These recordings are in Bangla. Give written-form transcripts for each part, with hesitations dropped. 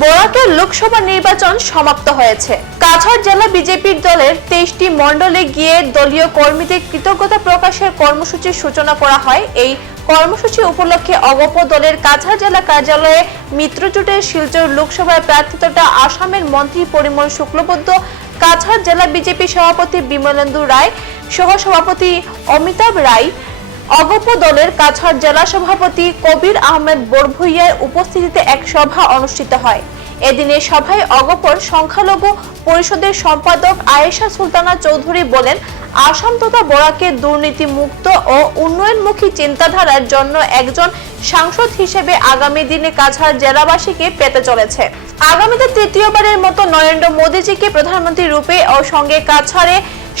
বরাকে লোকসভা নির্বাচন সমাপ্ত হয়েছে। কাছাড় জেলা বিজেপির দলের 23টি মণ্ডলে গিয়ে দলীয় কর্মীদের কৃতজ্ঞতা প্রকাশের কর্মসূচির সূচনা করা হয়। এই কর্মসূচি উপলক্ষে অগপ দলের কাছাড় জেলা কার্যালয়ে মিত্রজোটের শিলচর লোকসভায় প্রার্থিতা আসামের মন্ত্রী পরিমল শুক্লবৈদ্য, কাছাড় জেলা বিজেপি সভাপতি বিমলেন্দু রায়, সহসভাপতি অমিতাভ রায়, অগপ দলের কাছাড় জেলা সভাপতি কবির আহমেদ বড়ভুইয়ার উপস্থিতিতে এক সভা অনুষ্ঠিত হয়। এদিনের সভায় অগপর সংখ্যালঘু পরিষদের সম্পাদক আয়েশা সুলতানা চৌধুরী বলেন, আসাম তথা বরাকে দুর্নীতি মুক্ত ও উন্নয়নমুখী চিন্তাধারার জন্য একজন সাংসদ হিসেবে আগামী দিনে কাছাড় জেলাবাসীকে পেতে চলেছে। আগামীতে তৃতীয়বারের মতো নরেন্দ্র মোদীজিকে প্রধানমন্ত্রী রূপে ও সঙ্গে কাছাড়ে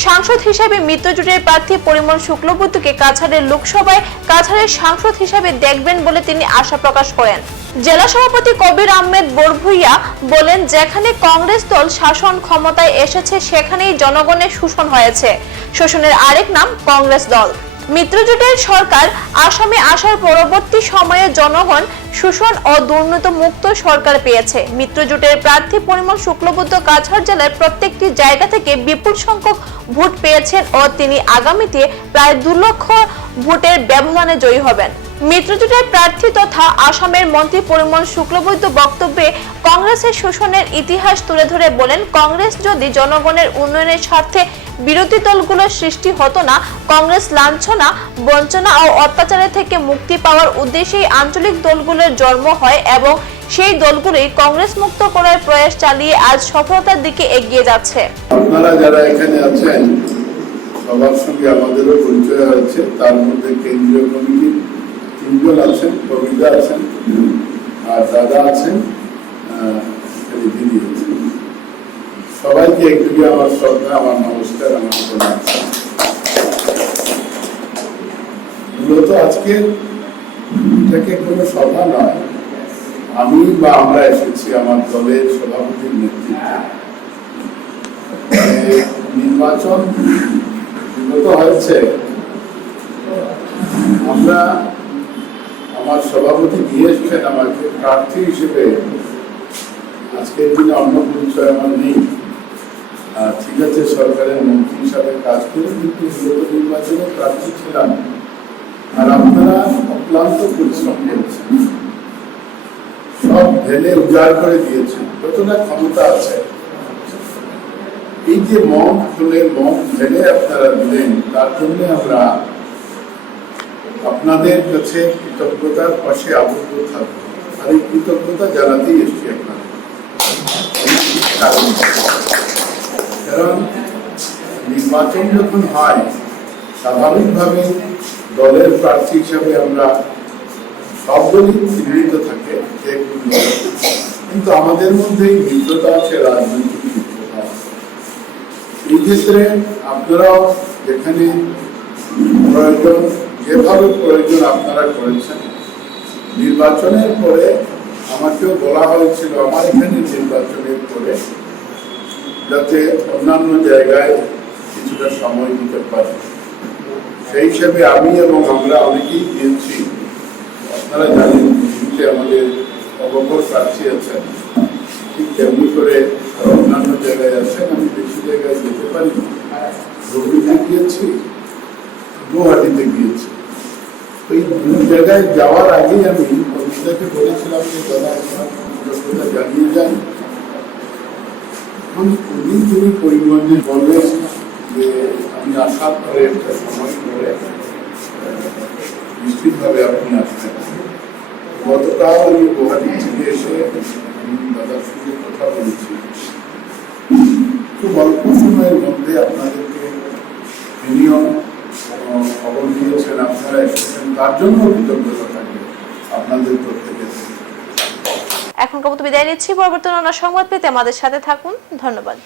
সাংসদ হিসেবে মিত্রজোটের প্রার্থী পরিমল শুক্লবৈদ্যকে কাছাড়ের লোকসভায় কাছাড়ের সাংসদ হিসেবে দেখবেন বলে তিনি আশা প্রকাশ করেন। জেলা সভাপতি কবির আহমেদ বড়ভুইয়া বলেন, যেখানে কংগ্রেস দল শাসন ক্ষমতায় এসেছে সেখানেই জনগণের শোষণ হয়েছে। শোষণের আরেক নাম কংগ্রেস দল। মিত্রজোটের সরকার আসামে আসার পরবর্তী সময়ে জনগণ শোষণ ও দুর্নীতি মুক্ত সরকার পেয়েছে। মিত্রজোটের প্রার্থী পরিমল শুক্লবৈদ্য কাছাড় জেলার প্রত্যেকটি জায়গা থেকে বিপুল সংখ্যক ভোট পেয়েছেন ও তিনি আগামীতে প্রায় 2 লক্ষ ভোটের ব্যবধানে জয়ী হবেন। মিত্রজোটের প্রার্থী তথা আসামের মন্ত্রী পরিমল শুক্লবৈদ্য বক্তব্যে কংগ্রেসের শোষণের ইতিহাস তুলে ধরে বলেন, কংগ্রেস যদি জনগণের উন্নয়নের স্বার্থে বিরোধী দলগুলোর সৃষ্টি হতো না, কংগ্রেস লাঞ্ছনা, বঞ্চনা ও অত্যাচারের থেকে মুক্তি পাওয়ার উদ্দেশ্যেই আঞ্চলিক দলগুলোর জন্ম হয় এবং সেই দলগুলোই কংগ্রেস মুক্ত করার প্রয়াস চালিয়ে আজ সফলতার দিকে এগিয়ে যাচ্ছে। আপনারা যারা এখানে আছেন সবার সঙ্গে আমাদেরও পরিচয় হয়েছে। তার মধ্যে কেন্দ্রীয় কমিটির 3 জন আছেন, কবিতা আছেন আর দাদা আছেন, দিদি আছেন। সবাইকে একদিকে আমার শ্রদ্ধা, আমার নমস্কার, আমার প্রণাম। মূলত আজকে এটাকে কোনো সভা নয়, আমি বা আমরা এসেছি আমার দলের সভাপতির নেতৃত্বে। নির্বাচন বিগত হয়েছে, আমরা আমার সভাপতি দিয়ে এসছেন আমাকে প্রার্থী হিসেবে। আজকের দিনে অন্য পরিচয় আমার নেই, ঠিক আছে, সরকারের মন্ত্রী হিসাবে কাজ করে, কিন্তু বিগত নির্বাচনে প্রার্থী ছিলাম। আর আপনারা অক্লান্ত পরিশ্রম করেছেন, সব ঢেলে উজাড় করে দিয়েছেন, যতটা ক্ষমতা আছে। এই যে মন খুলে মন ঢেলে আপনারা দিলেন, তার জন্য আমরা আপনাদের কাছে কৃতজ্ঞতার পাশে আবদ্ধ থাকবো। আর এই কৃতজ্ঞতা জানাতেই এসছি আপনাদের। কারণ নির্বাচন যখন হয়, স্বাভাবিকভাবে দলের প্রার্থী হিসাবে আমরা সব দলই চিহ্নিত থাকে, কিন্তু আমাদের মধ্যে মিত্রতা আছে, রাজনৈতিক মিত্রতা। এই ক্ষেত্রে আপনারাও যেখানে প্রয়োজন, যেভাবে প্রয়োজন আপনারা করেছেন। নির্বাচনের পরে আমাকেও বলা হয়েছিল আমার এখানে নির্বাচনের পরে যাতে অন্যান্য জায়গায় কিছুটা সময় দিতে পারি, সেই হিসাবে আমি এবং আমরা অনেকেই দিয়েছি। আপনারা জানেন যে আমাদের অগপর প্রার্থী আছেন, ঠিক তেমনি করে অন্যান্য জায়গায় আছেন। আমি বেশি জায়গায় যেতে পারি, ধুবড়িতে গিয়েছি, গুয়াহাটিতে গিয়েছি। এই 2 জায়গায় যাওয়ার আগেই আমি কবিতাকে বলেছিলাম যে দাদা জানিয়ে যান। তিনি করিমগঞ্জে বললেন যে আমি আসার পরে একটা সময় করে নিশ্চিতভাবে আপনি আসবেন। গতকাল আমি গুয়াহাটি থেকে এসে দাদার সঙ্গে কথা বলেছি। খুব অল্প সময়ের মধ্যে আপনাদেরকে তিনিও খবর দিয়েছেন, আপনারা এসেছেন, তার জন্য কৃতজ্ঞতা থাকবে আপনাদের প্রত্যেকে। এখন বিদায় নিচ্ছি। পরবর্তী অন্য সংবাদ পেতে আমাদের সাথে থাকুন। ধন্যবাদ।